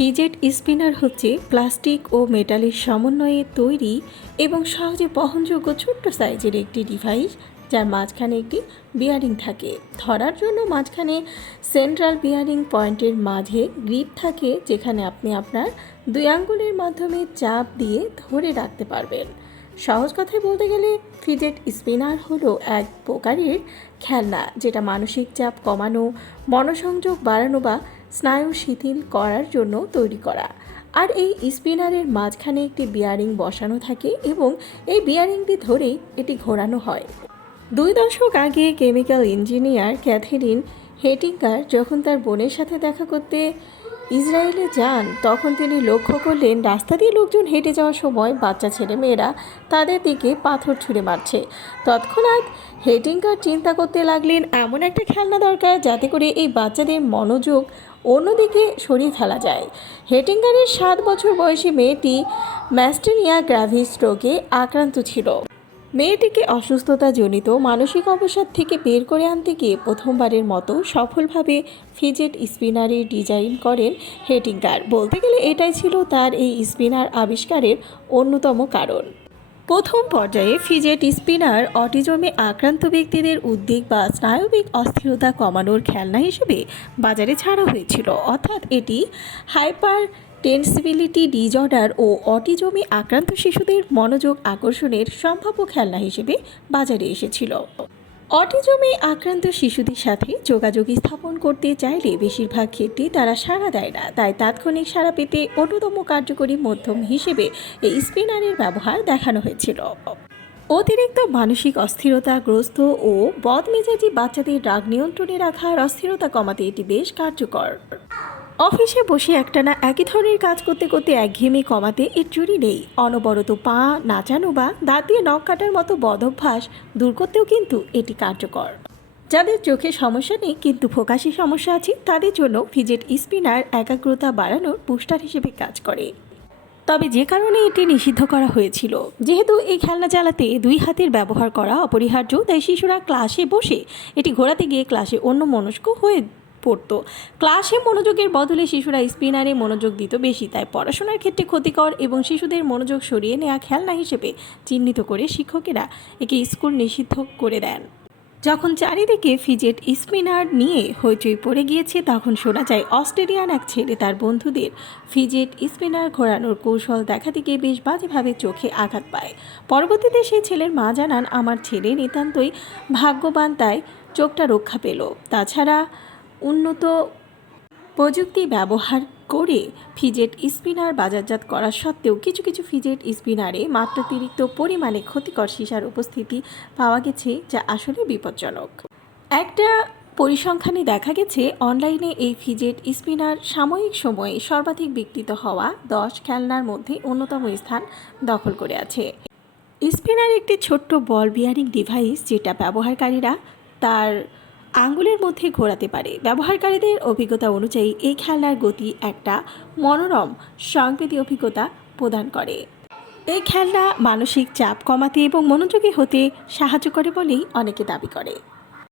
Fidget spinner হচ্ছে plastic ও মেটালের সমন্বয়ে তৈরি এবং সহজে বহনযোগ্য ছোট্ট সাইজের একটি ডিভাইস, যার মাঝখানে একটি বিয়ারিং থাকে। ধরার জন্য মাঝখানে সেন্ট্রাল বিয়ারিং পয়েন্টের মাঝে গ্রিপ থাকে, যেখানে আপনি আপনার দুই আঙ্গুলের মাধ্যমে চাপ দিয়ে ধরে রাখতে পারবেন। সহজ কথায় বলতে গেলে ফিজেট স্পিনার হলো এক প্রকারের খেলনা, যেটা মানসিক চাপ কমানো, মনোসংযোগ বাড়ানো বা স্নায়ু শিথিল করার জন্য তৈরি করা। আর এই স্পিনারের মাঝখানে একটি বিয়ারিং বসানো থাকে এবং এই বিয়ারিংটি ধরেই এটি ঘোরানো হয়। দুই দশক আগে কেমিক্যাল ইঞ্জিনিয়ার ক্যাথেরিন হেটিঙ্গার যখন তার বোনের সাথে দেখা করতে ইসরায়েলে যান, তখন তিনি লক্ষ্য করলেন রাস্তা দিয়ে লোকজন হেঁটে যাওয়ার সময় বাচ্চা ছেলে মেয়েরা তাদের দিকে পাথর ছুঁড়ে মারছে। তৎক্ষণাৎ হেটিঙ্গার চিন্তা করতে লাগলেন, এমন একটা খেলনা দরকার যাতে করে এই বাচ্চাদের মনোযোগ অন্যদিকে সরিয়ে ফেলা যায়। হেটিঙ্গারের সাত বছর বয়সী মেয়েটি ম্যাস্টেনিয়া গ্রাভিস রোগে আক্রান্ত ছিল। মেয়েটিকে অসুস্থতাজনিত মানসিক অবসাদ থেকে বের করে আনতে গিয়ে প্রথমবারের মতো সফলভাবে ফিজেট স্পিনারের ডিজাইন করেন হেটিংগার বলতে গেলে এটাই ছিল তার এই স্পিনার আবিষ্কারের অন্যতম কারণ। প্রথম পর্যায়ে ফিজেট স্পিনার অটিজমে আক্রান্ত ব্যক্তিদের উদ্বেগ বা স্নায়বিক অস্থিরতা কমানোর খেলনা হিসেবে বাজারে ছাড়া হয়েছিল। অর্থাৎ এটি হাইপার টেন্সিবিলিটি ডিজঅর্ডার ও অটিজমে আক্রান্ত শিশুদের মনোযোগ আকর্ষণের সম্ভাব্য খেলনা হিসেবে বাজারে এসেছিল। অটিজমে আক্রান্ত শিশুদের সাথে যোগাযোগ স্থাপন করতে চাইলে বেশিরভাগ ক্ষেত্রে তারা সাড়া দেয় না। তাই তাৎক্ষণিক সাড়া পেতে অন্যতম কার্যকরী মাধ্যম হিসেবে এই স্পিনারের ব্যবহার দেখানো হয়েছিল। অতিরিক্ত মানসিক অস্থিরতাগ্রস্ত ও বদমেজাজি বাচ্চাদের রাগ নিয়ন্ত্রণে রাখার অস্থিরতা কমাতে এটি বেশ কার্যকর। অফিসে বসে একটানা একই ধরনের কাজ করতে করতে একঘেয়েমি কমাতে এর জুড়ি নেই। অনবরত পা নাচানো বা দাঁত দিয়ে নখ কাটার মতো বদভ্যাস দূর করতেও কিন্তু এটি কার্যকর। যাদের চোখে সমস্যা নেই কিন্তু ফোকাসে সমস্যা আছে, তাদের জন্য ফিজেট স্পিনার একাগ্রতা বাড়ানোর বুস্টার হিসেবে কাজ করে। তবে যে কারণে এটি নিষিদ্ধ করা হয়েছিল, যেহেতু এই খেলনা চালাতে দুই হাতের ব্যবহার করা অপরিহার্য, তাই শিশুরা ক্লাসে বসে এটি ঘোরাতে গিয়ে ক্লাসে অন্য মনস্ক হয়ে পড়তো। ক্লাসে মনোযোগের বদলে শিশুরা স্পিনারে মনোযোগ দিত বেশি, তাই পড়াশোনার ক্ষেত্রে ক্ষতিকর এবং শিশুদের মনোযোগ সরিয়ে নেওয়া খেলনা হিসেবে চিহ্নিত করে শিক্ষকেরা একে স্কুল নিষিদ্ধ করে দেন। যখন চারিদিকে ফিজেট স্পিনার নিয়ে হইচই পড়ে গিয়েছে, তখন শোনা যায় অস্ট্রেলিয়ান এক ছেলে তার বন্ধুদের ফিজেট স্পিনার ঘোরানোর কৌশল দেখাতে গিয়ে বেশ বাজেভাবে চোখে আঘাত পায়। পরবর্তীতে সেই ছেলের মা জানান, আমার ছেলে নিতান্তই ভাগ্যবান, তাই চোখটা রক্ষা পেল। তাছাড়া উন্নত প্রযুক্তি ব্যবহার করে ফিজেট স্পিনার বাজারজাত করা সত্ত্বেও কিছু কিছু ফিজেট স্পিনারে মাত্রাতিরিক্ত পরিমাণে ক্ষতিকর সীসার উপস্থিতি পাওয়া গেছে, যা আসলে বিপজ্জনক। একটা পরিসংখ্যানে দেখা গেছে, অনলাইনে এই ফিজেট স্পিনার সাময়িক সময়ে সর্বাধিক বিক্রিত হওয়া দশ খেলনার মধ্যে অন্যতম স্থান দখল করে আছে। স্পিনার একটি ছোট্ট বল বিয়ারিং ডিভাইস, যেটা ব্যবহারকারীরা তার আঙ্গুলের মধ্যে ঘোরাতে পারে। ব্যবহারকারীদের অভিজ্ঞতা অনুযায়ী এই খেলনার গতি একটা মনোরম সংবেদী অভিজ্ঞতা প্রদান করে। এই খেলনা মানসিক চাপ কমাতে এবং মনোযোগী হতে সাহায্য করে বলেই অনেকে দাবি করে।